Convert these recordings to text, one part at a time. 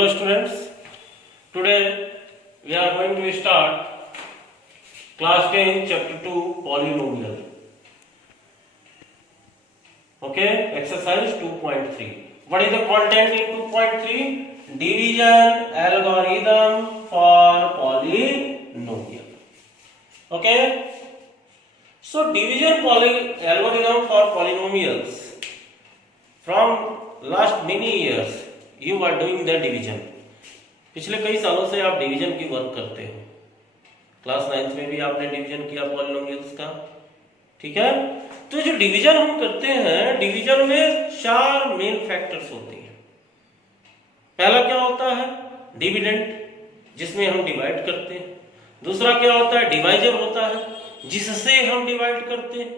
Hello students, today we are going to start class 10 chapter 2 polynomial. Okay, exercise 2.3. What is the content in 2.3? Division algorithm for polynomial. Okay, so division algorithm for polynomials. From last many years you are doing the division. पिछले कई सालों से आप division की work करते हो. Class 9th में भी आपने डिवीजन किया पॉलिनोमियल्स का. ठीक है, तो जो डिवीजन हम करते हैं, डिवीजन में 4 मेन फैक्टर्स होते हैं. पहला क्या होता है? डिविडेंड, जिसमें हम डिवाइड करते हैं. दूसरा क्या होता है? डिवाइजर होता है, जिससे हम डिवाइड करते हैं.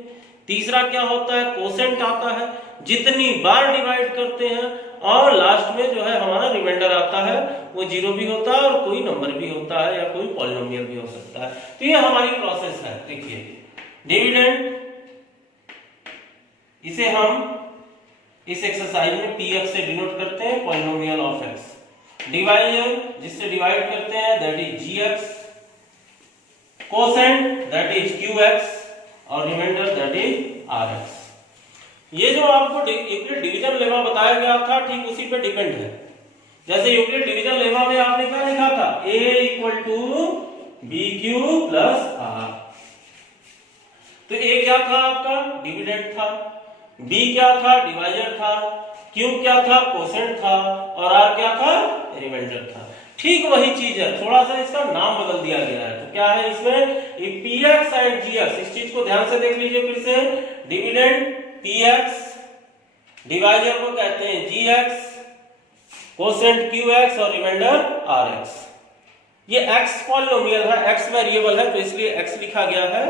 तीसरा क्या होता है? कोसेंट आता है, जितनी बार डिवाइड करते हैं. और लास्ट में जो है हमारा रिमाइंडर आता है, वो जीरो भी होता है और कोई नंबर भी होता है या कोई पॉलिनोमियल भी हो सकता है. तो ये हमारी प्रोसेस है. देखिए, डिविडेंड, इसे हम इस एक्सरसाइज में px से डिनोट करते हैं, पॉलिनोमियल ऑफ x. डिवाइजर, जिससे डिवाइड करते हैं, that is gx. Quotient, that is qx. और रिमाइंडर, दैट इज rx. ये जो आपको यूक्लिड डिवीजन लेमा बताया गया था, ठीक उसी पे डिपेंड है. जैसे यूक्लिड डिवीजन लेमा में आपने क्या लिखा था? a equal to B Q plus R. तो a क्या था आपका? डिविडेंड था. b क्या था? डिवाइजर था. q क्या था? कोसेंट था. और r क्या था? रिमाइंडर था. ठीक वही चीज है, थोड़ा सा इसका नाम बदल दिया गया है. तो क्या है इसमें? px and gx. इस चीज को ध्यान से देख लीजिए फिर से. डिविडेंड px, डिवाइजर को कहते हैं gx, कोसेंट qx और रिमाइंडर rx. ये x पॉलिनोमियल है, x वेरिएबल है, तो इसलिए x लिखा गया है.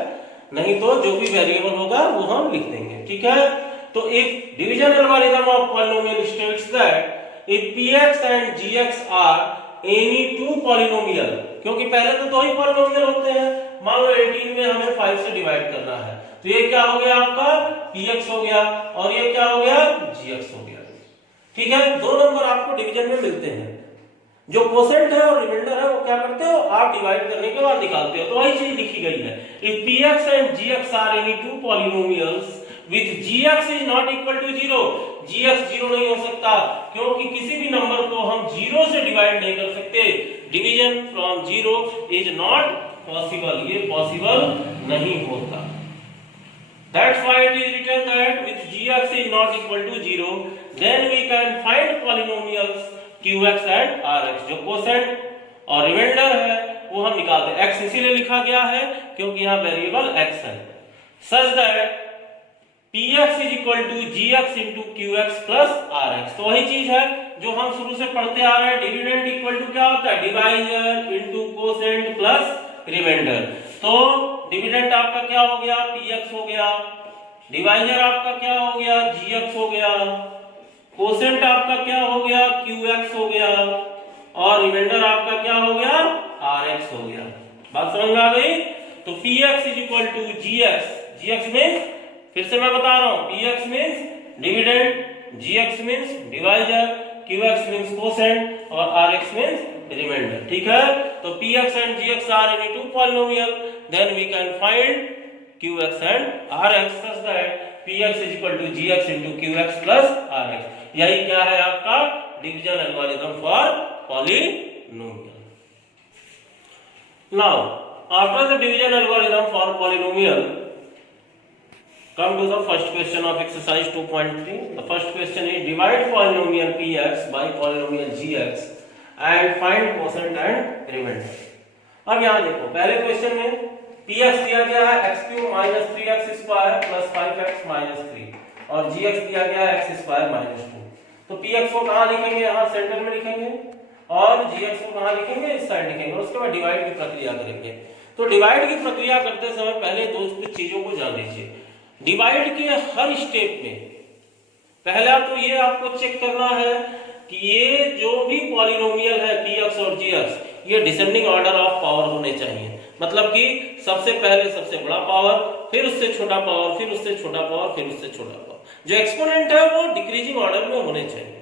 नहीं तो जो भी वेरिएबल होगा वो हम लिख देंगे. ठीक है, तो if division algorithm of polynomial states that if px and gx are any two polynomial, क्योंकि पहले तो 2 ही पॉलिनोमियल होते हैं. मान लो 18 में हमें 5 से डिवाइड करना है, तो ये क्या हो गया आपका? px हो गया. और ये क्या हो गया? gx हो गया. ठीक है, 2 नंबर आपको डिवीजन में मिलते हैं. जो कोसेंट है और रिमाइंडर है, वो क्या करते हो? आप डिवाइड करने के बाद निकालते हो. तो वही चीज लिखी गई है. If px and gx are any two polynomials with gx is not equal to 0, gx 0 नहीं हो सकता, क्योंकि किसी भी नंबर को हम 0 से डिवाइड नहीं कर सकते. Division from 0 is not possible. ये पॉसिबल नहीं होता. That's why it is written that with gx is not equal to 0, then we can find polynomials qx and rx. जो कोसेंट और रिमाइंडर है वो हम निकालते हैं. x इसीलिए लिखा गया है क्योंकि यहाँ वेरिएबल x है. Such that px is equal to gx into qx plus rx. तो वही चीज है जो हम शुरू से पढ़ते आ रहे हैं. डिविडेंड इक्वल टू क्या होता है? Divisor into quotient plus remainder. तो डिविडेंड आपका क्या हो गया? px हो गया. डिवाइजर आपका क्या हो गया? gx हो गया. कोसेंट आपका क्या हो गया? qx हो गया. और रिमाइंडर आपका क्या हो गया? rx हो गया. बात समझ में आ गई? तो px is equal to gx. gx means, फिर से मैं बता रहा हूं, px means dividend, gx means divisor, qx means quotient और rx मींस रिमाइंडर. ठीक है, तो px and gx are any two polynomial, then we can find qx and rx such that px is equal to gx into qx plus rx. यही क्या है आपका division algorithm for polynomial. Now, after the division algorithm for polynomial, come to the first question of exercise 2.3. The first question is divide polynomial px by polynomial gx and find quotient and remainder. अब यहाँ देखो, पहले question में px दिया गया है x cube minus 3x square plus 5x minus 3 और gx दिया गया है x स्क्वायर माइनस 2. तो px को कहाँ लिखेंगे? यहाँ सेंटर में लिखेंगे और gx को कहाँ लिखेंगे? इस साइड लिखेंगे. और उसके बाद डिवाइड की प्रक्रिया करेंगे. तो डिवाइड की प्रक्रिया करते समय पहले कुछ चीजों को जान लीजिए. डिवाइड के हर स्टेप में पहला तो ये आपको चेक करना है कि ये जो भी पॉलिनोमियल है px और gx, ये डिसेंडिंग ऑर्डर ऑफ पावर होने चाहिए. मतलब कि सबसे पहले सबसे बड़ा पावर, फिर उससे छोटा पावर, फिर उससे छोटा पावर, फिर उससे छोटा पावर. जो एक्सपोनेंट है वो डिक्रीजिंग ऑर्डर में होने चाहिए.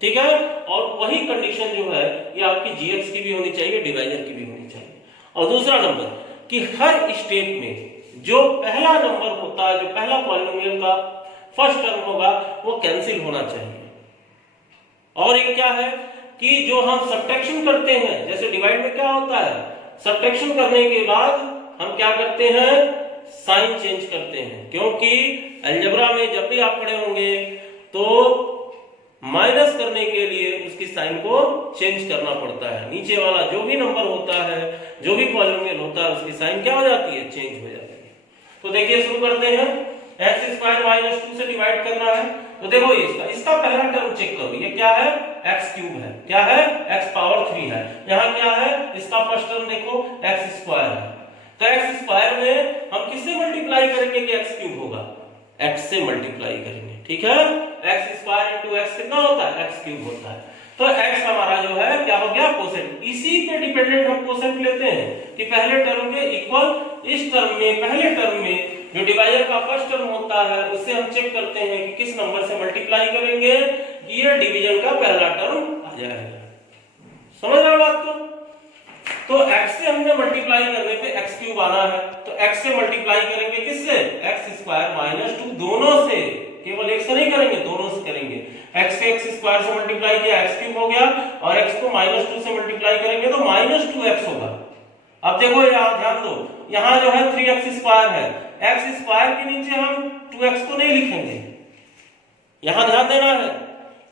ठीक है। और वही कंडीशन जो है ये आपकी जीएक्स की भी होनी चाहिए, डिवाइजर की भी होनी चाहिए। और दूसरा नंबर कि हर स्टेप में जो पहला नंबर होता है, जो पहला पॉलिनोमियल का फर्स्ट टर्म होगा वो कैंसिल होना चाहिए। और एक क्या है कि जो हम सब्ट्रैक्शन करते हैं, जैसे डिवाइड में क्या होता है, सब्ट्रैक्शन करने के बाद हम क्या करते हैं, साइन चेंज करते हैं, क्योंकि अलजेब्रा में जब भी आप पढ़े होंगे तो माइनस करने के लिए उसकी साइन को चेंज करना पड़ता है। नीचे वाला जो भी नंबर होता है, जो भी पॉलिनोमियल होता है, उसकी साइन क्या हो जाती है, चेंज हो जाती है। तो देखिए शुरू करते हैं, एक्स स्क्वायर माइनस 2 से डिवाइड करना है। तो देखो इसका पहला टर्म चेक करो, ये क्या है, एक्स क्यूब है, क्या है, एक्स पावर 3 है। यहाँ क्या है, इसका फर्स्ट टर्म देखो एक्स स्क्वायर है। तो एक्स स्क्वायर में हम किससे मल्टीप्लाई करेंगे कि एक्स क्यूब होगा, एक्स से मल्टीप्लाई करेंगे, ठीक है। एक्स स्क्वायर इंटू एक्स कितना होता है, एक्स क्यूब होता है। तो एक्स हमारा जो है क्या हो गया, कोसेंट। इसी पे डिपेंडेंट हम कोसेंट लेते हैं कि पहले टर्म के इक्वल इस टर्म में, पहले टर्म में जो डिवाइजर का फर्स्ट टर्म होता है उससे हम चेक करते हैं कि किस नंबर से मल्टीप्लाई करेंगे कि ये डिवीजन का पहला टर्म आ जाएगा। समझ रहे हो बात को? तो x से हमने मल्टीप्लाई करने पे x क्यूब आना है, तो x से मल्टीप्लाई करेंगे किससे, एक्स स्क्वायर माइनस 2, दोनों से, केवल एक से नहीं करेंगे, दोनों से करेंगे। x के एक्स स्क्वायर से मल्टीप्लाई किया, x क्यूब हो गया, और x को माइनस 2 से मल्टीप्लाई करेंगे तो माइनस 2x होगा। अब देखो यहाँ ध्यान दो, यहाँ जो है 3x स्क्वायर है, x स्क्वायर के नीचे हम 2x को नहीं लिखेंगे। यहाँ ध्यान देना है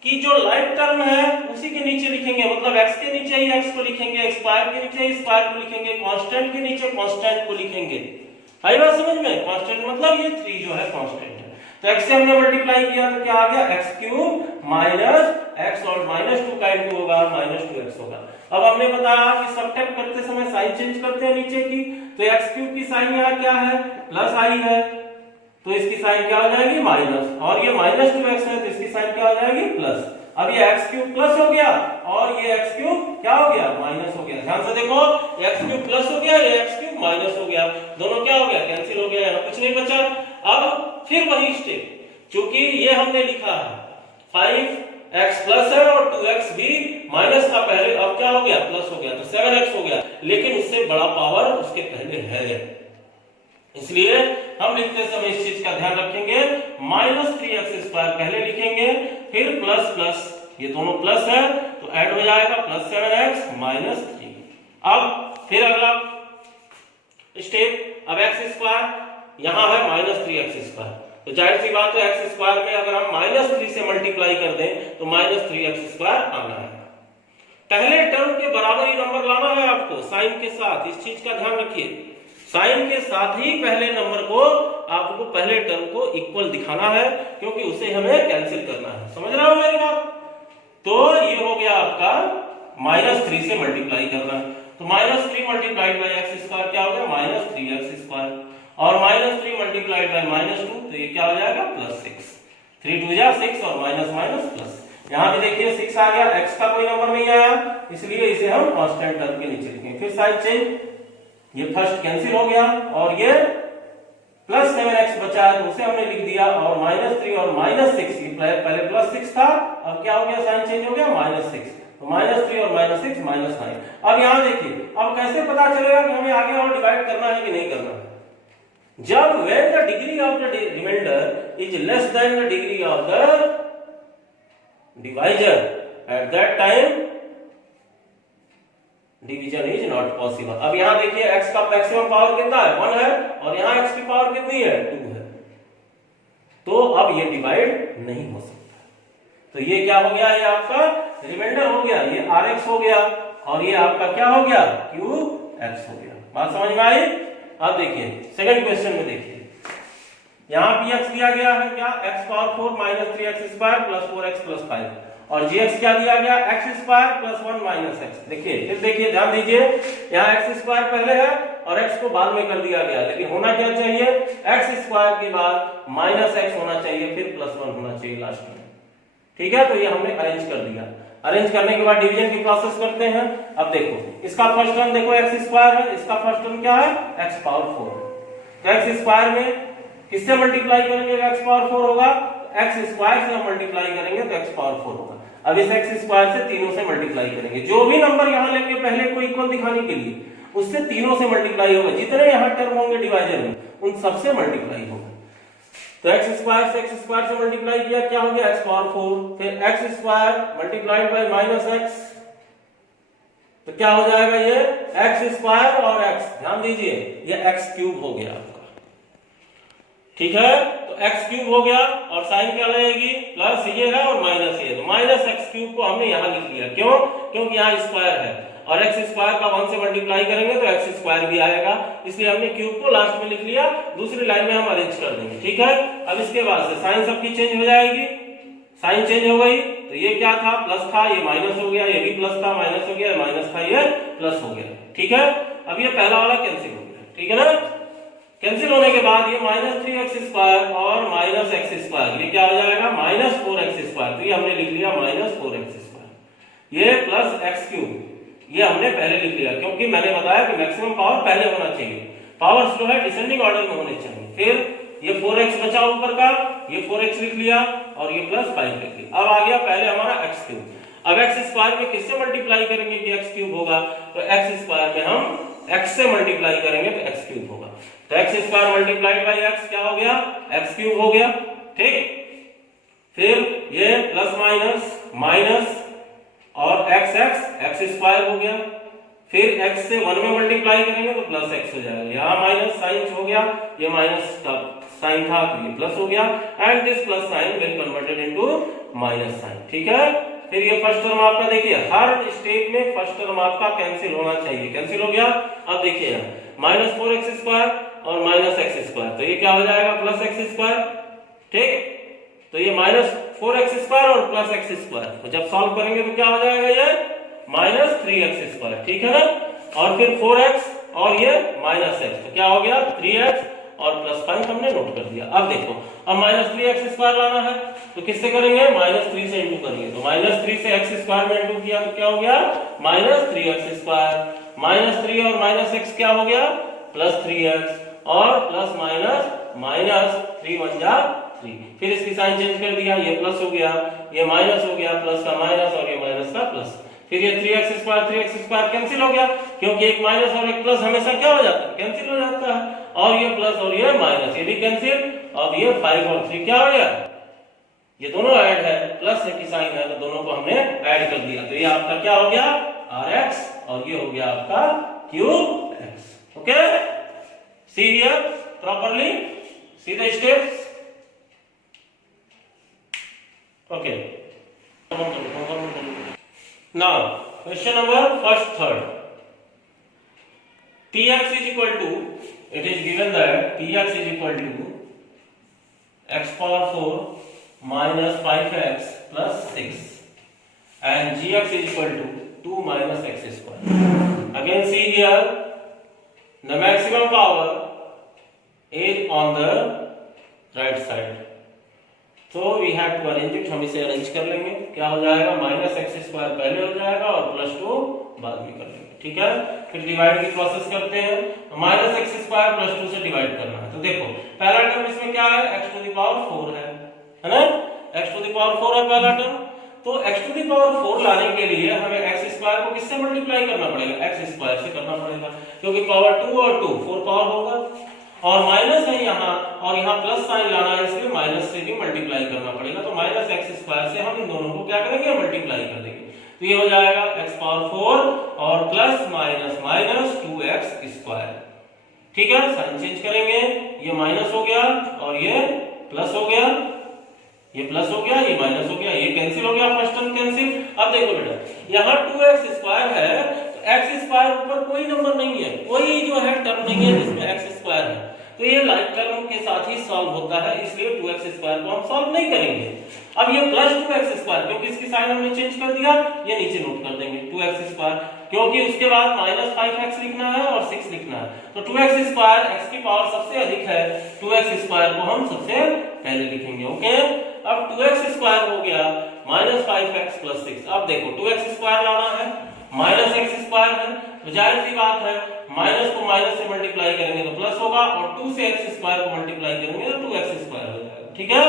कि जो लाइट टर्म है उसी के नीचे लिखेंगे, मतलब x के नीचे ही x को लिखेंगे, स्क्वायर के नीचे ही स्क्वायर को लिखेंगे, कांस्टेंट के नीचे कांस्टेंट को लिखेंगे। आई बात समझ में? कांस्टेंट मतलब ये 3 जो है कांस्टेंट है। तो x से हमने मल्टीप्लाई किया तो क्या आ गया, x क्यूब माइनस x, और माइनस 2 का इनटू होगा माइनस 2x होगा। अब हमने बताया कि सब्ट्रैक्ट करते समय साइन चेंज करते हैं नीचे की, तो x क्यूब की साइन यहाँ क्या है, प्लस आई है, तो इसकी साइन क्या हो जाएगी, माइनस, और ये माइनस 2x है तो इसकी साइन क्या हो जाएगी, प्लस। अब ये x क्यूब प्लस हो गया और ये x क्यूब क्या हो गया, माइनस हो गया। ध्यान से देखो, x क्यूब प्लस हो गया, ये x क्यूब माइनस हो गया, दोनों क्या हो गया, कैंसिल हो गया, यहाँ कुछ नहीं बचा। अब फिर वही स्टेप, क्योंकि ये हमने लिखा है 5x प्लस है और 2x भी माइनस का पहले, अब क्या हो गया, प्लस हो गया, तो 7x हो गया, लेकिन उससे बड़ा पावर उसके पहले है, इसलिए हम लिखते समय इस चीज का ध्यान रखेंगे, माइनस 3x स्क्वायर पहले लिखेंगे, फिर प्लस प्लस, ये दोनों प्लस है तो ऐड हो जाएगा, प्लस 7x माइनस 3। अब फिर अगला स्टेप, अब x स्क्वायर यहाँ है माइनस 3x स्क्वायर, तो जाहिर सी बात है x स्क्वायर में अगर हम माइनस 3 से मल्टीप्लाई कर दें तो माइनस 3x स्क्वायर आना है। पहले टर्म के बराबर ही नंबर लाना है आपको साइन के साथ, इस चीज का ध्यान रखिए, साइन के साथ ही पहले नंबर को आपको, पहले टर्म को इक्वल दिखाना है, क्योंकि उसे हमें कैंसिल करना है। समझ रहे हो मेरी बात? तो ये हो गया आपका माइनस 3 से मल्टीप्लाई करना, तो minus 3 multiplied by x square क्या हो गया, माइनस 3x स्क्वायर, और माइनस 3 मल्टीप्लाइड बाई माइनस 2 तो ये क्या हो जाएगा, प्लस 6, 3 2 जा 6 और माइनस माइनस प्लस। यहाँ भी देखिए 6 आ गया, x का कोई नंबर नहीं आया, इसलिए इसे हम कांस्टेंट टर्म के नीचे लिखेंगे। फिर साइन चेंज, ये फर्स्ट कैंसिल हो गया और ये प्लस 7x बचा है तो उसे हमने लिख दिया, और माइनस 3 और माइनस 6, पहले प्लस 6 था, अब क्या हो गया, साइन चेंज हो गया, माइनस 6, तो माइनस 3 और माइनस 6 माइनस 9। अब यहाँ देखिए, अब कैसे पता चलेगा कि हमें आगे और डिवाइड करना है कि नहीं करना है, जब when the degree of the remainder is less than the degree of the divisor, at that time division is not possible. अब यहाँ देखिए x का मैक्सिमम पावर कितना है, 1 है, और यहाँ x की पावर कितनी है, 2 है, तो अब ये डिवाइड नहीं हो सकता। तो ये क्या हो गया, ये आपका रिमाइंडर हो गया, ये rx हो गया, और ये आपका क्या हो गया, qx हो गया। बात समझ में आई? अब देखिए सेकंड क्वेश्चन में देखिए, यहाँ px दिया गया है क्या, x power 4 minus 3x square plus 4x plus 5, और gx क्या दिया गया, x square plus 1 minus x। देखिए फिर देखिए, ध्यान दीजिए, यहाँ x स्क्वायर पहले है और x को बाद में कर दिया गया, लेकिन होना क्या चाहिए, x स्क्वायर के बाद माइनस x होना चाहिए, फिर प्लस 1 होना चाहिए लास्ट में, ठीक है। तो ये हमने अरेंज कर दिया, अरेंज करने के बाद डिवीजन की प्रोसेस करते हैं। अब देखो इसका फर्स्ट टर्म देखो x स्क्वायर है, इसका फर्स्ट टर्म क्या है, x पावर 4, तो x स्क्वायर में किससे मल्टीप्लाई करेंगे, x पावर 4 होगा, x स्क्वायर से हम मल्टीप्लाई करेंगे तो x पावर 4 होगा। अब इस एक्स स्क्वायर से तीनों से मल्टीप्लाई करेंगे, जो भी नंबर यहाँ लेंगे पहले को इक्वल दिखाने के लिए उससे तीनों से मल्टीप्लाई होगा, जितने यहाँ टर्म होंगे डिवाइजर में उन सबसे मल्टीप्लाई होगा। तो एक्स स्क्वायर से मल्टीप्लाई किया, क्या हो गया? एक्स पावर 4, फिर x square multiplied by minus x, तो क्या हो जाएगा? ये एक्स स्क्वायर और एक्स, ध्यान दीजिए ये एक्स क्यूब हो गया आपका, ठीक है। तो एक्स क्यूब हो गया और साइन क्या लगेगी? प्लस ये है और माइनस ये, तो माइनस एक्स क्यूब को हमने यहां लिख लिया, क्यों? क्योंकि यहाँ स्क्वायर है और एक्स स्क्वायर का 1 से मल्टीप्लाई करेंगे तो एक्स स्क्वायर भी आएगा, इसलिए हमने क्यूब को लास्ट में लिख लिया, दूसरी लाइन में हम अरेंज कर देंगे, ठीक है। अब इसके बाद से साइन सबकी चेंज हो जाएगी, साइन चेंज हो गई, तो ये क्या था? प्लस था, ये माइनस हो गया, ये भी प्लस था, माइनस हो गया, माइनस था, ये प्लस हो गया, ठीक है। अब ये पहला वाला कैंसिल हो गया, ठीक है ना। कैंसिल होने के बाद ये माइनस 3x स्क्वायर और माइनस एक्स स्क्वायर, ये क्या हो जाएगा? माइनस 4x स्क्वायर, तो ये हमने लिख लिया माइनस 4x स्क्वायर। ये प्लस एक्स क्यूब, ये हमने पहले लिख लिया, क्योंकि मैंने बताया कि मैक्सिमम पावर पहले होना चाहिए, पावर्स जो है डिसेंडिंग ऑर्डर में होने चाहिए। फिर ये 4x बचा ऊपर का, ये 4x लिख लिया और ये प्लस 5 लिख लिया। अब आ गया पहले हमारा x क्यूब। अब x स्क्वायर में किससे मल्टीप्लाई करेंगे कि x क्यूब होगा? तो x स्क्वायर में हम x से मल्टीप्लाई करेंगे तो x क्यूब होगा। तो x square multiplied by x क्या हो गया? x क्यूब हो गया, ठीक। फिर ये प्लस माइनस माइनस और x स्क्वायर हो गया, फिर x से 1 में मल्टीप्लाई करेंगे तो प्लस x हो जाएगा, यहाँ माइनस साइन हो गया, ये माइनस का साइन था तो ये प्लस हो गया, and this plus sign will converted into minus sign, ठीक है। फिर ये फर्स्ट टर्म आपका देखिए, हर स्टेप में फर्स्ट टर्म आपका कैंसिल होना चाहिए, कैंसिल हो गया। अब देखिए यहाँ माइनस 4x स्क्वायर और माइनस एक्स स्क्वायर, तो ये क्या हो जाएगा? प्लस एक्स स्क्वायर, ठीक। तो ये माइनस 4x स्क्वायर और प्लस एक्स स्क्वायर, तो जब सॉल्व करेंगे तो क्या हो जाएगा? ये माइनस 3x स्क्वायर, ठीक है ना। और फिर 4x और ये माइनस x, तो क्या हो गया? 3x और प्लस 5 हमने नोट कर दिया। अब देखो, अब माइनस 3x स्क्वायर लाना है तो किससे करेंगे? माइनस 3 से इंटू करेंगे, तो माइनस 3 से x स्क्वायर में इंटू किया तो क्या हो गया? माइनस 3x स्क्वायर, माइनस 3 और माइनस x क्या हो गया? प्लस 3x और प्लस माइनस माइनस 3 1 जा 3, फिर इसकी साइन चेंज कर दिया, ये प्लस हो गया, ये माइनस हो गया, प्लस का माइनस और ये माइनस का प्लस, फिर ये 3x स्क्वायर कैंसिल हो गया, क्योंकि एक माइनस और एक प्लस हमेशा क्या हो जाता है? कैंसिल हो जाता है, और ये प्लस और ये माइनस, ये भी कैंसिल, और ये 5 और 3 क्या हो गया? ये दोनों ऐड है, प्लस है की साइन है, तो दोनों को हमने ऐड कर दिया, तो ये आपका क्या हो गया? rx, और ये हो गया आपका cube x, okay. See here properly, see the steps, okay. Now, question number first third. Px is equal to, it is given that Px is equal to x power 4 minus 5x plus 6 and Gx is equal to 2 minus x square. Again see here, the maximum power is on the right side. तो we have to arrange it, हम इसे arrange कर लेंगे, क्या हो जाएगा? Minus X square पहले हो जाएगा और प्लस 2 बाद में कर लेंगे, ठीक है। फिर डिवाइड की प्रोसेस करते हैं, तो माइनस एक्स स्क्वायर प्लस 2 से डिवाइड करना है, तो देखो पहला टर्म इसमें क्या है? x टू द पावर 4 है ना, x टू द पावर 4 है पहला टर्म। तो x टू द पावर 4 लाने के लिए हमें x स्क्वायर को किससे मल्टीप्लाई करना पड़ेगा? x स्क्वायर से करना पड़ेगा, क्योंकि पावर 2 और 2 4 पावर होगा, और माइनस है यहाँ और यहाँ प्लस साइन लाना है, इसलिए माइनस से भी मल्टीप्लाई करना पड़ेगा, तो माइनस एक्स स्क्वायर से हम इन दोनों को क्या करेंगे? मल्टीप्लाई कर देंगे, तो ये हो जाएगा x पावर 4 और plus minus minus 2x square, ठीक है। साइन चेंज करेंगे, ये माइनस हो गया और ये प्लस हो गया, ये प्लस हो गया, ये माइनस हो गया, ये कैंसिल हो गया, फर्स्ट टर्म कैंसिल। अब देखो बेटा, यहाँ 2x स्क्वायर है, तो x स्क्वायर ऊपर कोई नंबर नहीं है, कोई जो है टर्म नहीं है जिसमें x स्क्वायर है, तो ये लाइक टर्म के साथ ही सॉल्व होता है, इसलिए 2x स्क्वायर को हम सॉल्व नहीं करेंगे। अब ये प्लस 2x स्क्वायर, क्योंकि इसकी साइन हमने चेंज कर दिया, ये नीचे नोट कर देंगे 2x स्क्वायर, क्योंकि उसके बाद माइनस 5x लिखना है और 6 लिखना है, तो 2x स्क्वायर, x की पावर सबसे अधिक है, 2x स्क्वायर को हम सबसे पहले लिखेंगे, ओके। अब 2x स्क्वायर हो गया माइनस 5x प्लस 6। अब देखो 2x स्क्वायर लाना है, माइनस x स्क्वायर है, तो जाहिर सी बात है माइनस को माइनस से मल्टीप्लाई करेंगे तो प्लस होगा, और 2 से x स्क्वायर को मल्टीप्लाई करेंगे तो 2x स्क्वायर हो जाएगा, ठीक है।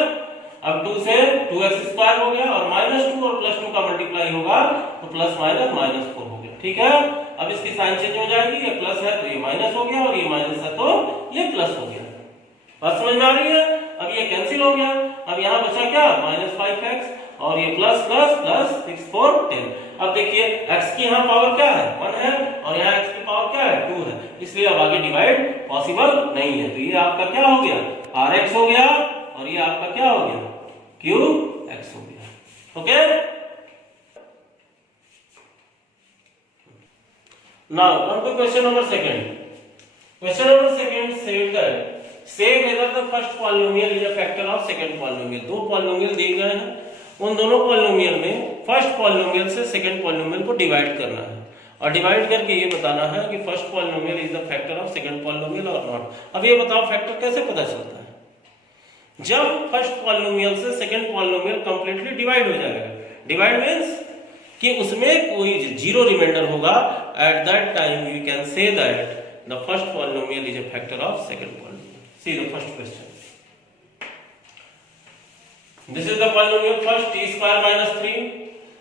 अब 2 से 2x स्क्वायर हो गया और -2 और +2 का मल्टीप्लाई होगा तो प्लस माइनस -4 हो गया। ठीक है, अब इसकी साइन चेंज हो जाएगी, ये प्लस है तो ये माइनस हो गया और ये माइनस है तो ये प्लस हो गया। बात समझ में आ रही है? अब ये कैंसिल हो गया, अब यहाँ बचा क्या -5x और ये प्लस प्लस प्लस 6 4 10। अब देखिए x की यहाँ पावर क्या है 1 है और यहाँ x की पावर क्या है 2 है, इसलिए अब आगे डिवाइड पॉसिबल नहीं है। तो ये आपका क्या हो गया rx हो गया और ये आपका क्या हो गया qx हो गया। Okay, now come to question number second. Question number second said that say whether the first polynomial is a factor of second polynomial। दो पॉलिनोमियल दिए गए हैं, उन दोनों पॉलिनोमियल में फर्स्ट पॉलिनोमियल से सेकंड पॉलिनोमियल को डिवाइड करना है और डिवाइड करके ये बताना है कि first polynomial is the factor of second polynomial और नॉट। अब ये बताओ फैक्टर कैसे पता चलता है? जब फर्स्ट पॉलिनोमियल से सेकंड पॉलिनोमियल कंप्लीटली डिवाइड हो जाएगा। डिवाइड मींस कि उसमें कोई जीरो रिमाइंडर होगा, at that time you can say that the first polynomial is a factor of second polynomial. See the first question. This is the polynomial first t square minus 3.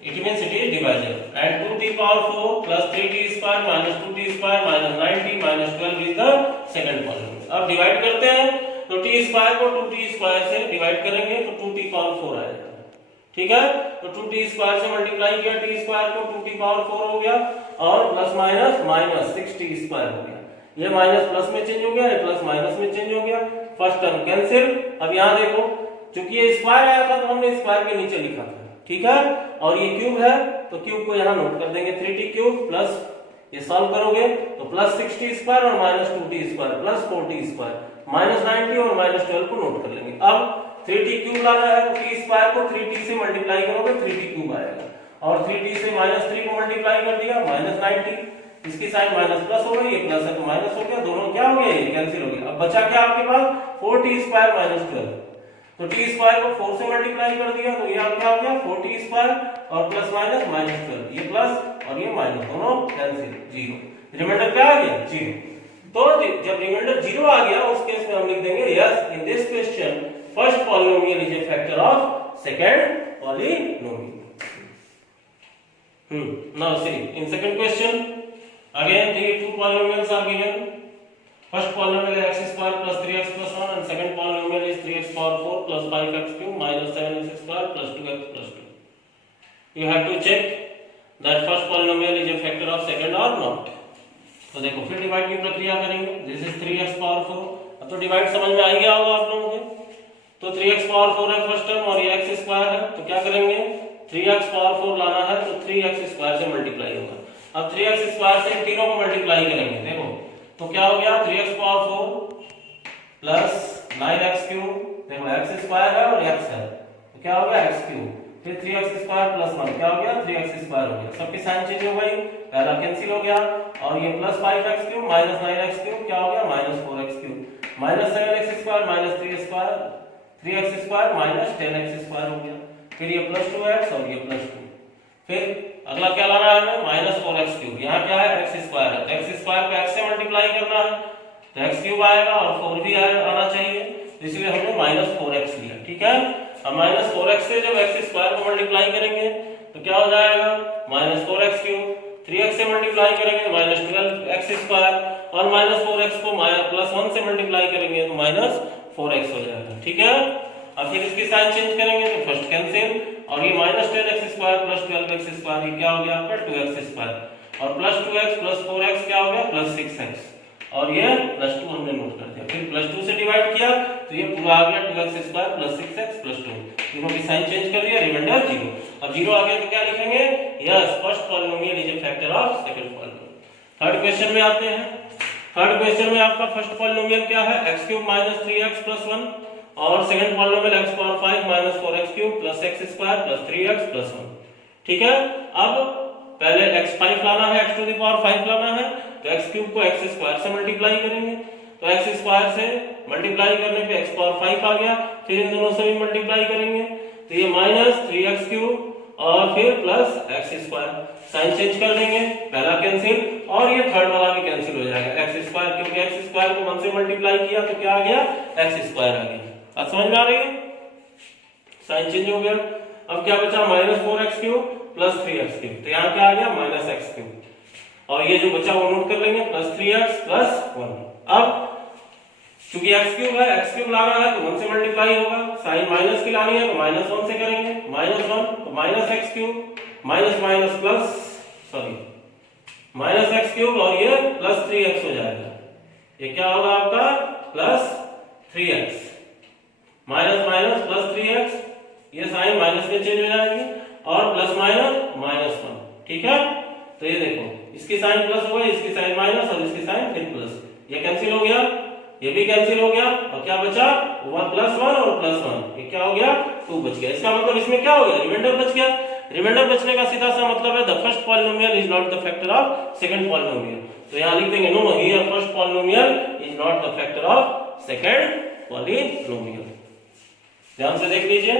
It means it is divisible. And 2 t power 4 plus 3t square minus 2t square minus 9t minus 12 is the second polynomial. अब divide करते हैं तो t square को 2t square से divide करेंगे तो 2t power 4 आएगा। ठीक है, तो 2t square से मल्टीप्लाई किया t square को 2t power 4 हो गया और plus minus minus 6t square हो गया। ये माइनस प्लस में चेंज हो गया, ये प्लस माइनस में चेंज हो गया, फर्स्ट टर्म कैंसिल। अब यहाँ देखो क्योंकि ये स्क्वायर आया था तो हमने स्क्वायर के नीचे लिखा था। ठीक है, और ये क्यूब है तो क्यूब को यहाँ नोट कर देंगे 3t क्यूब प्लस ये सॉल्व करोगे तो प्लस 6t स्क्वायर और minus 2t square plus 4t square minus 9t और माइनस 12 को नोट कर लेंगे। अब 3t क्यूब लाना है तो t स्क्वायर को 3t से मल्टीप्लाई करोगे 3t क्यूब आएगा और 3t से माइनस 3 को मल्टीप्लाई कर दिया माइनस 9t, इसकी साइन माइनस प्लस हो गई, ये प्लस है तो माइनस हो गया, दोनों क्या हो गया ये कैंसिल हो गया। अब बचा क्या आपके पास 4t स्क्वायर माइनस 12, तो t स्क्वायर को 4 से मल्टीप्लाई कर दिया तो ये क्या हो गया 4t स्क्वायर और प्लस माइनस माइनस 12, ये प्लस और ये माइनस दोनों कैंसिल, जीरो। रिमाइंडर क्या आ गया 0। तो जब रिमाइंडर 0 आ गया उस केस में हम लिख देंगे yes in this question first polynomial is a factor of second polynomial. Now see in second question again the two polynomials are given. First polynomial is x square plus 3x plus 1 and second polynomial is 3x power 4 plus 5x cube minus 7x square plus 2x plus 2. You have to check that first polynomial is a factor of second or not. तो देखो फिर divide की प्रक्रिया करेंगे। This is 3x power 4। अब तो divide समझ में आ गया होगा आप लोगों को। तो 3x power 4 है फर्स्ट टर्म और ये x स्क्वायर है तो क्या करेंगे 3x power 4 लाना है तो 3x स्क्वायर से मल्टीप्लाई होगा। अब 3x स्क्वायर से तीनों को मल्टीप्लाई करेंगे, देखो तो क्या हो गया 3x power 4 plus 9x cube, देखो x स्क्वायर है और x है तो क्या हो गया x क्यूब, फिर 3x स्क्वायर प्लस 1 क्या हो गया 3x स्क्वायर हो गया, सबकी साइन चेंज हो गई, पहला कैंसिल हो गया और ये plus 5x cube minus 9x cube क्या हो गया minus 4x cube minus 7x square minus 3x square minus 10x square हो गया, फिर ये प्लस 2x और ये प्लस 2, फिर अगला क्या लाना है हमें माइनस 4x क्यूब, यहाँ क्या है x स्क्वायर है, x स्क्वायर को x से मल्टीप्लाई करना है तो x क्यूब आएगा और 4 भी आना चाहिए, इसलिए हमने माइनस 4x लिया। ठीक है, अब माइनस 4x से जब x स्क्वायर को मल्टीप्लाई करेंगे तो क्या हो जाएगा माइनस 4x क्यूब, 3x से मल्टीप्लाई करेंगे माइनस 12x स्क्वायर और माइनस 4x को प्लस 1 से मल्टीप्लाई करेंगे तो माइनस 4x हो जाएगा। ठीक है, अब फिर इसकी साइन चेंज करेंगे तो फर्स्ट कैंसिल और ये minus 10x square plus 12x square ये क्या हो गया आपका 2x स्क्वायर और प्लस 2x प्लस 4x क्या हो गया प्लस 6x और ये प्लस 2 हमने नोट कर दिया, फिर प्लस 2 से डिवाइड किया तो ये पूरा आ गया 2x square plus 6x plus 2, तीनों की साइन चेंज कर दिया, रिमाइंडर 0। अब 0 आ गया तो क्या लिखेंगे yes first polynomial is a factor of second polynomial. Third question में आते हैं। थर्ड क्वेश्चन में आपका फर्स्ट पॉलिनोमियल क्या है x³ माइनस 3x प्लस 1 और second polynomial x power 5 minus 4x cube plus x square plus 3x plus 1। ठीक है, अब पहले x5 लाना है, x टू द पावर 5 लाना है तो x क्यूब को x स्क्वायर से मल्टीप्लाई करेंगे तो x स्क्वायर से मल्टीप्लाई करने पे x पावर 5 आ गया, फिर इन दोनों से भी मल्टीप्लाई करेंगे तो ये माइनस 3x क्यूब और फिर plus x square, sign change कर देंगे, पहला कैंसिल और ये थर्ड वाला भी कैंसिल हो जाएगा x स्क्वायर, क्योंकि x स्क्वायर को 1 से मल्टीप्लाई किया तो क्या आ गया x स्क्वायर आ गया। अब समझ में आ रही है? साइन चेंज हो गया। अब क्या बचा, -4x³ प्लस 3x³, तो यहाँ क्या आ गया -x³, और ये जो बचा वो नोट कर लेंगे, +3x प्लस 1। अब क्योंकि x³ है, x³ लाना है तो 1 से मल्टीप्लाई होगा, साइन माइनस की लानी है तो -1 से करेंगे, -1 तो -x³ minus minus plus, sorry -x³ और ये +3x हो जाएगा। ये क्या होगा आपका +3x, माइनस माइनस +3x, ये साइन माइनस में चेंज हो जाएगी, और प्लस माइनस -1, ठीक है। तो ये देखो, इसकी साइन प्लस हो गई, इसकी साइन माइनस और इसकी साइन फिर प्लस, ये कैंसिल हो गया, ये भी कैंसिल हो गया, और क्या बचा 1 + 1 और +1, ये क्या हो गया 2 बच गया। इसका मतलब इसमें क्या हो गया, रिमाइंडर बच गया। रिमाइंडर बचने का सीधा सा मतलब है the first polynomial is not the factor of second polynomial. तो यहां लिख देंगे no here first polynomial is not the factor of second polynomial. ध्यान से देख लीजिए।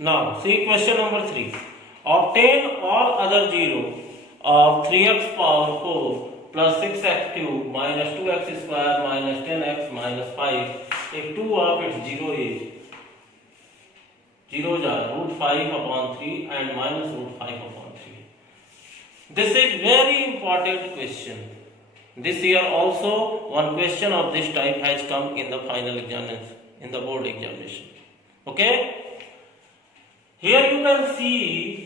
Now see question number 3, obtain all other zero of 3x power 4 plus 6x³ minus 2x square minus 10x minus 5 if 2 of its 0 is zeros are √5/3 and minus √5/3. This is very important question. This year also one question of this type has come in the final examination, in the board examination. Okay? Here you can see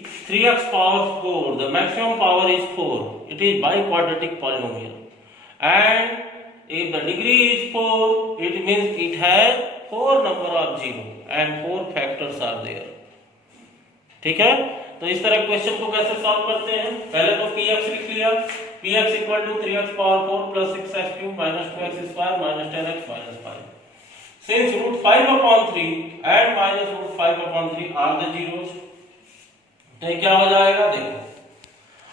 3x power 4, the maximum power is 4. It is biquadratic polynomial. And if the degree is 4, it means it has 4 number of 0 and 4 factors are there. ठीक है, तो इस तरह question को कैसे solve करते हैं, पहले तो px लिख लिया, px = 3x power 4 plus 6x³ minus 2x square minus 10x minus 5. Since √5/3 and minus √5/3 are the zeros, तो क्या हो जाएगा देखो।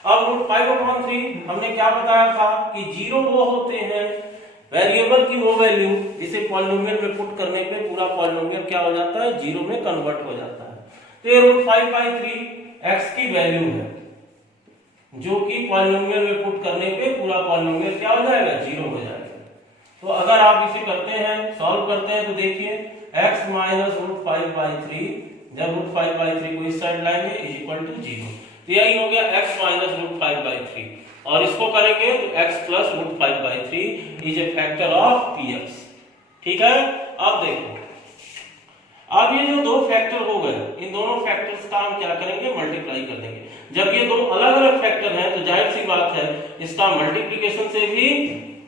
अब √5/3 हमने क्या बताया था कि जीरो वो होते हैं वेरिएबल की वो वैल्यू जिसे पॉलिनोमियल में पुट करने पे पूरा पॉलिनोमियल क्या हो जाता है, जीरो में कन्वर्ट हो जाता है। तो ये √5/3 x की वैल्यू है जो कि पॉलिनोमियल में पुट करने पे पूरा पॉलिनोमियल क्या हो जाएगा, जीरो हो जाएगा। तो अगर आप इसे करते हैं, सॉल्व करते हैं, तो देखिए x माइनस √5/3, जब √5/3 को इस साइड लाएंगे इज इक्वल टू 0, तो यही हो गया x माइनस √5/3, और इसको करेंगे तो x plus √5/3 is a factor of px। ठीक है, अब देखो, अब ये जो दो फैक्टर हो गए, इन दोनों फैक्टर्स का हम क्या करेंगे, मल्टीप्लाई कर देंगे। जब ये दो अलग अलग फैक्टर हैं तो जाहिर सी बात है इसका मल्टीप्लिकेशन से भी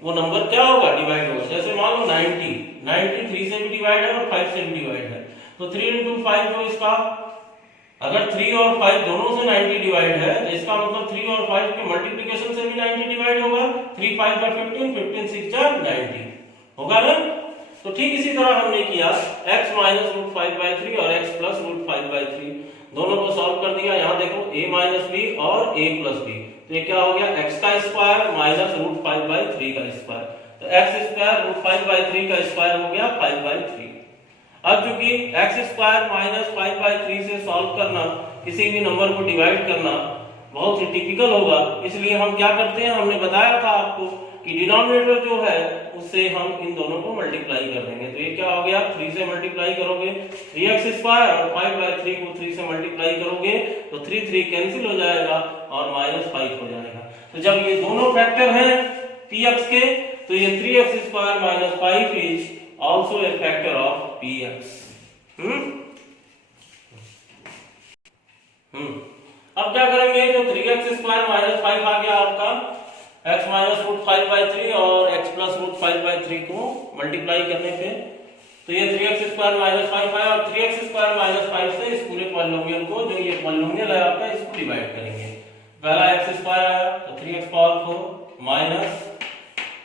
वो नंबर क्या होगा, डिवाइड होगा। जैसे मान लो 90 3 से भी डिवाइड है और 5 से भी डिवाइड है, तो 3 × 5 जो इसका, अगर 3 और 5 दोनों से 90 डिवाइड है तो इसका मतलब 3 और 5 के मल्टीप्लिकेशन से भी 90 डिवाइड होगा। 3 5 × 15, 15 6 × 90 होगा ना। तो ठीक इसी तरह हमने किया, x माइनस √5/3 और x प्लस √5/3 दोनों को सॉल्व कर दिया। यहाँ देखो a माइनस b और a प्लस b, तो ये क्या हो गया, x का स्क्वायर माइनस √5/3 का स्क्वायर, तो x स्क्वायर √5/3 का स्क्वायर हो गया 5/3। अब चूंकि x स्क्वायर माइनस 5/3 से सॉल्व करना, किसी भी नंबर को डिवाइड करना बहुत ही टिपिकल होगा, इसलिए हम क्या करते हैं, हमने बताया था आपको कि डिनोमिनेटर जो है उससे हम इन दोनों को मल्टीप्लाई कर देंगे। तो ये क्या हो गया, 3 से मल्टीप्लाई करोगे 3x स्क्वायर और 5/3 को 3 से मल्टीप्लाई करोगे तो 3 3 कैंसिल हो जाएगा और -5 हो जाएगा। तो जब ये दोनों फैक्टर हैं px के, तो ये 3x square - 5 is also a factor of px। अब क्या करेंगे, जो 3x स्क्वायर - 5 आ गया आपका, x माइनस √5/3 और x प्लस √5/3 को मल्टीप्लाई करने पे, तो ये 3x स्क्वायर - 5 आया, और 3x स्क्वायर - 5 से इस पूरे पॉलिनोमियल को, जो ये पॉलिनोमियल है आपका, इसको डिवाइड करेंगे। पहला x स्क्वायर आया तो 3x power 4 minus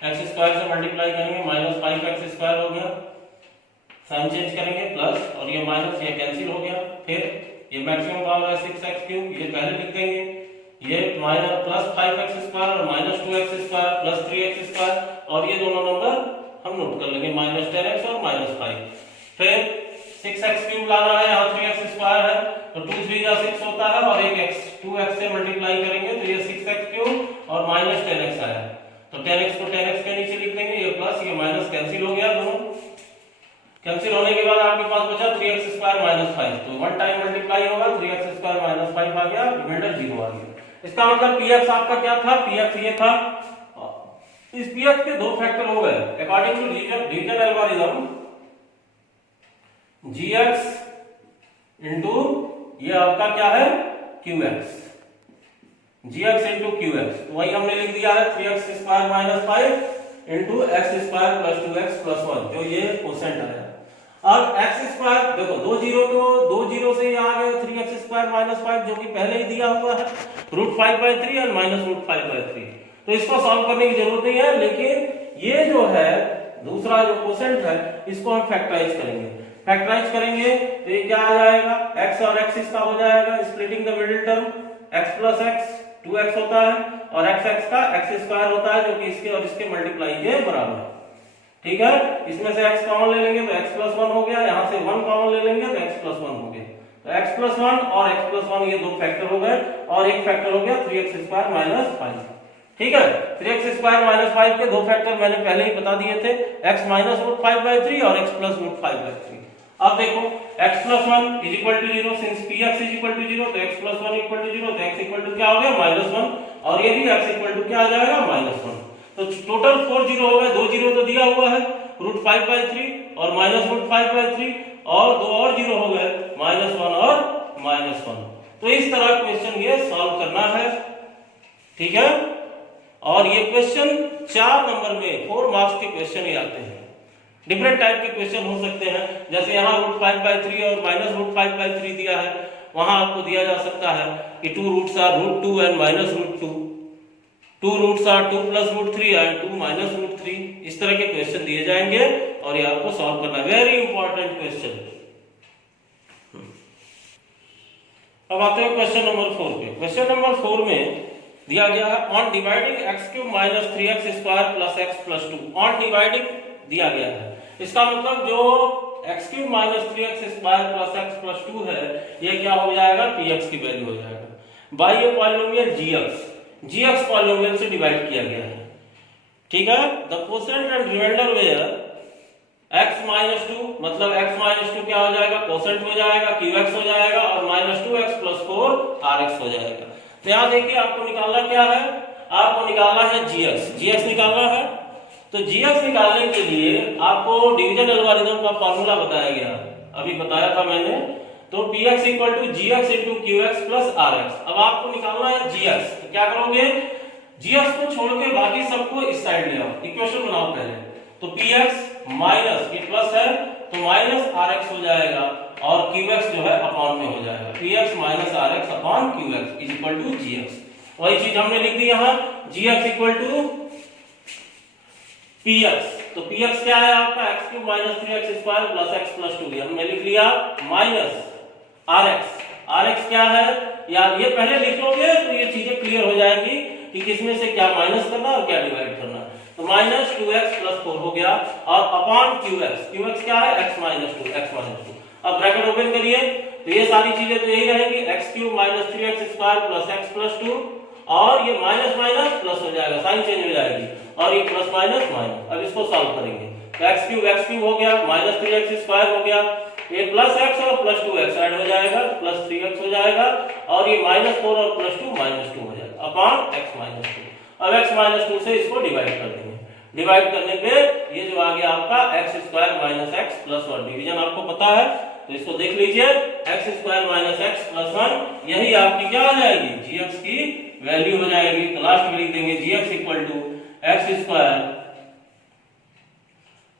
x square से मल्टीप्लाई करेंगे -5x स्क्वायर हो गया, साइन चेंज करेंगे प्लस, और ये माइनस ये कैंसिल हो गया। फिर ये मैक्सिमम पावर है 6x³, ये पहले लिख देंगे, ये माइनस प्लस 5x स्क्वायर और minus 2x square plus 3x square, और ये दोनों नंबर हम नोट कर लेंगे -10x और -5। फिर 6x³ लाना है, यहाँ 3x स्क्वायर है तो 2 3 या 6 होता है, और एक x 2x से मल्टीप्लाई करेंगे तो ये 6x³ और -10x आया, तो 10x को 10x के नीचे लिख देंगे, ये प्लस ये माइनस कैंसिल हो गया, दोनों कैंसिल होने के बाद आपके पास बचा 3x स्क्वायर माइनस 5, तो 1 टाइम मल्टीप्लाई होगा, 3x स्क्वायर माइनस 5 आ गया, रिमाइंडर 0 आ गया। इसका मतलब px आपका क्या था, px ये था। इस px के दो फैक्टर हो गए according to division algorithm, gx into ये आपका क्या है qx, gx इंटू qx, तो वही हमने लिख दिया है 3x square minus 5 into x square plus 2x plus 1, जो ये क्वोशेंट आया। अब एक्स स्क्वायर देखो, दो जीरो से ये आ गया 3x स्क्वायर माइनस 5 जो कि पहले ही दिया हुआ है, √5/3 और माइनस √5/3, तो इसको सॉल्व करने की जरूरत नहीं है। लेकिन ये जो है दूसरा जो क्वोशेंट है इसको हम फैक्टराइज करेंगे तो ये क्या आ जाएगा, x और x इसका हो जाएगा, splitting the middle term, x plus x 2x होता है और x का x स्क्वायर होता है जो कि इसके और इसके मल्टीप्लाई के बराबर है। ठीक है, इसमें से x कॉमन ले लेंगे तो x प्लस 1 हो गया, यहाँ से 1 कॉमन ले लेंगे तो x प्लस 1 हो गया, तो x प्लस 1 और x प्लस 1 ये दो फैक्टर हो गए और एक फैक्टर हो गया 3x स्क्वायर माइनस 5। ठीक है, 3x स्क्वायर माइनस 5 के दो फैक्टर मैंने पहले ही बता दिए थे, x माइनस √5/3 और x प्लस √5/3। अब देखो x plus 1 is equal to 0, since px is equal to 0 तो x प्लस 1 इक्वल टू 0, तो x इक्वल टू क्या हो गया -1 और ये भी x इक्वल टू क्या आ जाएगा -1, तो टोटल 4 जीरो हो गए, 2 जीरो तो दिया हुआ है √5/3 और माइनस √5/3 और दो और जीरो हो गए -1 और -1। तो इस तरह क्वेश्चन ये सॉल्व करना है। ठीक है, और ये क्वेश्चन 4 नंबर में 4 मार्क्स के क्वेश्चन ही आते हैं। डिफरेंट टाइप के क्वेश्चन हो सकते हैं, जैसे यहाँ √5/3 और माइनस √5/3 दिया है, वहां आपको दिया जा सकता है कि 2 roots are √2 and minus √2, 2 roots are 2 plus √3 and 2 माइनस √3, इस तरह के क्वेश्चन दिए जाएंगे और ये आपको सॉल्व करना है, वेरी इंपॉर्टेंट क्वेश्चन। अब आते हैं क्वेश्चन नंबर 4 पे। क्वेश्चन नंबर 4 में दिया गया है on dividing x³ minus 3x square plus x plus 2, on dividing दिया गया है, इसका मतलब जो x³ minus 3x square plus x plus 2 है ये क्या हो जाएगा, px की वैल्यू हो जाएगा by a polynomial gx polynomial से डिवाइड किया गया है। ठीक है, the quotient and remainder where x minus 2, मतलब x माइनस 2 क्या हो जाएगा, क्वोशेंट हो जाएगा, qx हो जाएगा और माइनस 2x प्लस 4 rx हो जाएगा। तो यहाँ देखिए आपको निकालना क्या है, आपको निकालना है gx निकालना है। तो gx निकालने के लिए आपको डिवीजन एल्गोरिथम का फार्मूला बताया गया, अभी बताया था मैंने, तो px equal to gx into qx plus rx। अब आपको निकालना है gx, तो क्या करोगे, gx को छोड़ के बाकी सबको इस साइड ले आओ, इक्वेशन बनाओ पहले, तो px माइनस ये प्लस है तो माइनस rx हो जाएगा और qx जो है अपॉन में हो जाएगा, px minus rx upon qx is equal to gx। वही चीज हमने लिख दी यहाँ, gx इक्वल टू px, तो px क्या है आपका x³ minus 3x square plus x plus 2, हमने लिख लिया माइनस rx क्या है यार, ये पहले लिख लोगे तो ये चीजें क्लियर हो जाएगी कि किसमें से क्या माइनस करना और क्या डिवाइड करना। तो माइनस 2x प्लस 4 हो गया और अपॉन qx क्या है x माइनस 2। अब ब्रैकेट ओपन करिए तो ये सारी चीजें तो यही रहेगी, x³ minus 3x square plus x plus 2 और ये माइनस माइनस प्लस हो जाएगा, साइन चेंज हो जाएगी और ये प्लस माइनस माइनस। अब इसको सॉल्व करेंगे तो x³ हो गया, माइनस 3x स्क्वायर हो गया, ये प्लस x और प्लस 2x ऐड हो जाएगा, प्लस 3x हो जाएगा और ये माइनस 4 और प्लस 2 माइनस 2 हो जाएगा अपॉन x माइनस 2। अब x माइनस 2 से इसको डिवाइड कर देंगे, डिवाइड करने पे ये जो आ गया आपका x square minus x plus 1, division आपको पता है तो इसको देख लीजिए, x square minus x plus 1 यही आपकी क्या आ जाएगी, gx की वैल्यू हो जाएगी। तो लास्ट में लिख देंगे gx equal to x square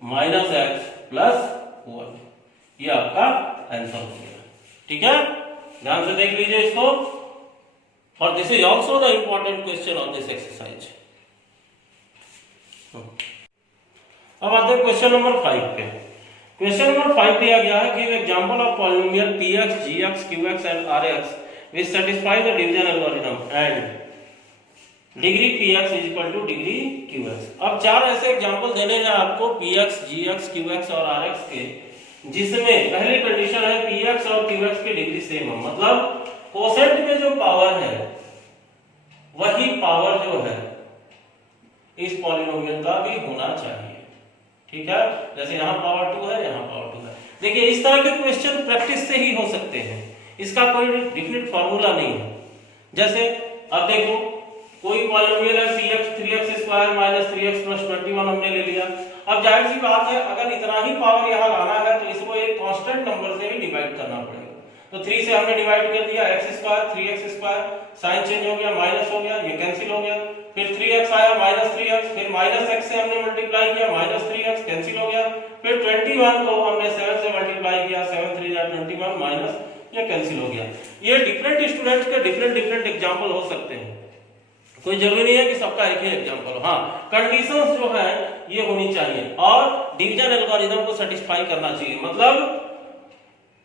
minus x plus 1, ये आपका आंसर हो गया। ठीक है, ध्यान से देख लीजिए इसको, और this is also the important question of this exercise. अब आते हैं क्वेश्चन नंबर 5 पे। क्वेश्चन नंबर 5 दिया गया है, give example of polynomial px, gx, qx and rx which satisfy the division algorithm and degree px is equal to degree qx। अब 4 ऐसे example देने हैं आपको px, gx, qx और rx के, जिसमें पहली कंडीशन है px और qx की डिग्री सेम है, मतलब कोसेंट में जो पावर है वही पावर जो है इस पॉलिनोमियल का भी होना चाहिए। ठीक है, जैसे यहाँ पावर 2 है, यहाँ पावर 2 है। देखिए इस तरह के क्वेश्चन प्रैक्टिस से ही हो सकते हैं, इसका कोई डिफिनिट फॉर्मूला नहीं है। जैसे अब देखो कोई पॉलिनोमियल है px 3x square minus 3x plus 21 हमने ले लिया। अब जाहिर सी बात है अगर इतना ही पावर यहाँ लाना है तो इसको एक कांस्टेंट नंबर से ही डिवाइड करना पड़ेगा। तो 3 से हमने डिवाइड कर दिया, x square 3x square, sign change हो गया, माइनस हो गया, ये कैंसिल हो गया। फिर 3x आया माइनस 3x, फिर माइनस x से हमने मल्टीप्लाई किया, माइनस 3x कैंसिल हो गया। फिर 21 को हमने 7 से मल्टीप्लाई किया, 7 3 जा 21 माइनस ये कैंसिल हो गया। ये डिफरेंट स्टूडेंट्स के डिफरेंट एग्जांपल हो सकते हैं, कोई जरूरी नहीं है कि सबका एक ही एग्जांपल हो। हाँ, कंडीशंस जो है ये होनी चाहिए और डिवीजन एल्गोरिथम को सेटिस्फाई करना चाहिए। मतलब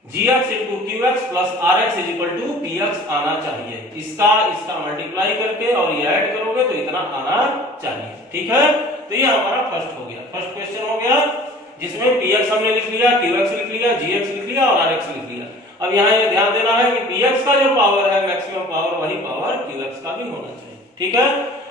gx into qx plus rx is equal to px आना चाहिए। इसका मल्टीप्लाई करके और ये ऐड करोगे तो इतना आना चाहिए। ठीक है, तो ये हमारा फर्स्ट हो गया, फर्स्ट क्वेश्चन हो गया जिसमें px हमने लिख लिया, qx लिख लिया, gx लिख लिया और rx लिख लिया। अब यहाँ ये ध्यान देना है कि px का जो पावर है मैक्सिमम पावर वही पावर qx का भी होना चाहिए। ठीक है,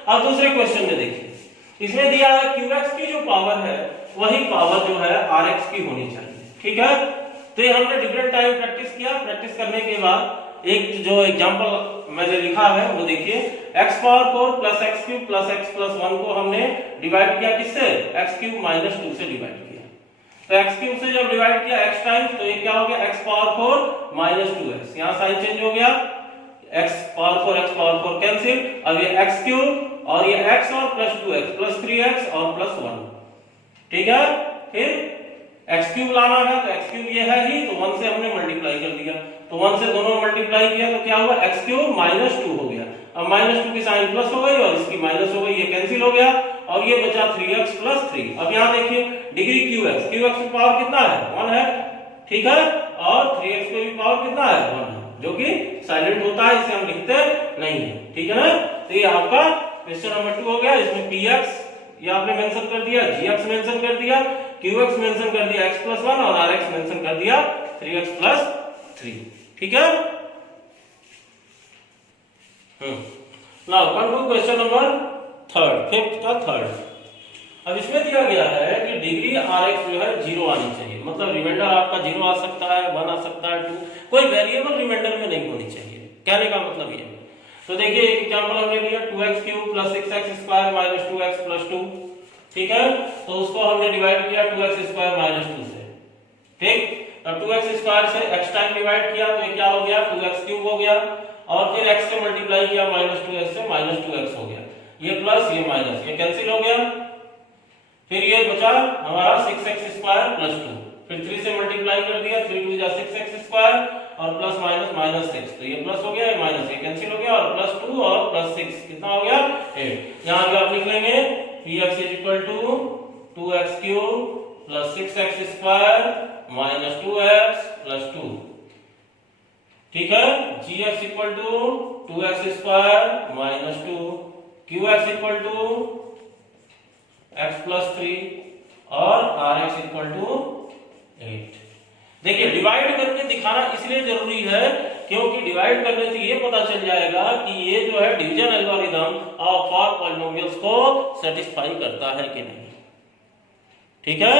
अब दूसरे क्वेश्चन में देखिए, इसमें दिया है qx की जो पावर है वही पावर जो है rx की होनी चाहिए। ठीक है, तो ये हमने डिफरेंट टाइम प्रैक्टिस किया। प्रैक्टिस करने के बाद एक जो एग्जांपल मैंने लिखा है वो देखिए, x power 4 plus x cube plus x plus 1 को हमने डिवाइड किया किससे, x क्यूब माइनस 2 से डिवाइड किया। तो x क्यूब से जब डिवाइड किया x टाइम्स तो ये क्या हो गया, x पावर 4 माइनस 2x, यहाँ साइन चेंज हो गया, x पावर 4 कैंसिल। अब ये x क्यूब और ये x और प्लस 2x प्लस 3x और प्लस 1। ठीक है, फिर x क्यूब लाना है तो x क्यूब ये है ही, तो 1 से हमने मल्टीप्लाई कर दिया, तो 1 से दोनों मल्टीप्लाई किया तो क्या हुआ, x क्यूब माइनस 2 हो गया। अब माइनस 2 की साइन प्लस हो गई और इसकी माइनस हो गई, ये कैंसिल हो गया और ये बचा 3x प्लस 3। अब यहाँ देखिए डिग्री qx की पावर कितना है, 1 है। ठीक है, और 3x पे भी पावर कितना है, 1 है, जो कि साइलेंट होता है, इसे हम लिखते नहीं है। ठीक है ना, तो ये आपका क्वेश्चन नंबर 2 हो गया। इसमें px ये आपने मेंशन कर दिया, gx मेंशन कर दिया, qx मेंशन कर दिया x प्लस 1 और rx मेंशन कर दिया 3x प्लस 3। ठीक है, now come to question number third, fifth का थर्ड। अब इसमें दिया गया है कि डिग्री rx जो है 0 आनी चाहिए, मतलब रिमाइंडर आपका 0 आ सकता है, 1 आ सकता है, 2, कोई वेरिएबल रिमाइंडर में नहीं होनी चाहिए। कहने का मतलब ये। तो देखिए एक एग्जांपल हमने लिया 2x cube plus 6x square minus 2x plus 2। ठीक है, तो उसको हमने डिवाइड किया 2x स्क्वायर माइनस 2 से। ठीक, अब 2x स्क्वायर से x टाइम डिवाइड किया तो ये क्या हो गया, 2x क्यूब हो गया और फिर x से मल्टीप्लाई किया माइनस 2x से, माइनस 2x हो गया, ये प्लस ये माइनस ये कैंसिल हो गया। फिर ये बचा हमारा 6x स्क्वायर प्लस 2, फिर 3 से मल्टीप्लाई कर दिया, 3 2 जा 6x स्क्वायर और प्लस माइनस माइनस 6, तो ये प्लस हो गया, ये माइनस ये कैंसिल हो गया और प्लस 2 और प्लस 6 कितना हो गया, 8। यहाँ भी आप लिख लेंगे px is equal to 2x cube plus 6x square minus 2x plus 2। ठीक है, gx equal to 2x square minus 2, qx equal to x plus 3 और rx equal to 8। देखिए डिवाइड करके दिखाना इसलिए जरूरी है क्योंकि डिवाइड करने से ये पता चल जाएगा कि ये जो है division algorithm of all polynomials को सेटिस्फाई करता है कि नहीं। ठीक है,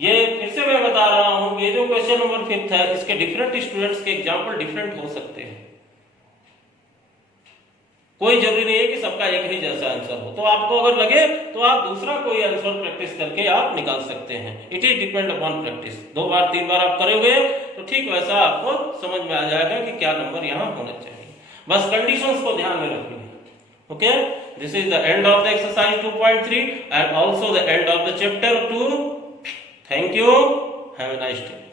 ये फिर से मैं बता रहा हूं, ये जो क्वेश्चन नंबर 5 है इसके डिफरेंट स्टूडेंट्स के एग्जांपल डिफरेंट हो सकते हैं, कोई जरूरी नहीं है कि सबका एक ही जैसा आंसर हो। तो आपको अगर लगे तो आप दूसरा कोई आंसर प्रैक्टिस करके आप निकाल सकते हैं। It is depend upon practice. 2 बार 3 बार आप करोगे तो ठीक वैसा आपको समझ में आ जाएगा कि क्या नंबर यहाँ होना चाहिए। बस कंडीशंस को ध्यान में रखनी है। Okay, this is the end of the exercise 2.3 and also the end of the chapter 2। Thank you, have a nice day.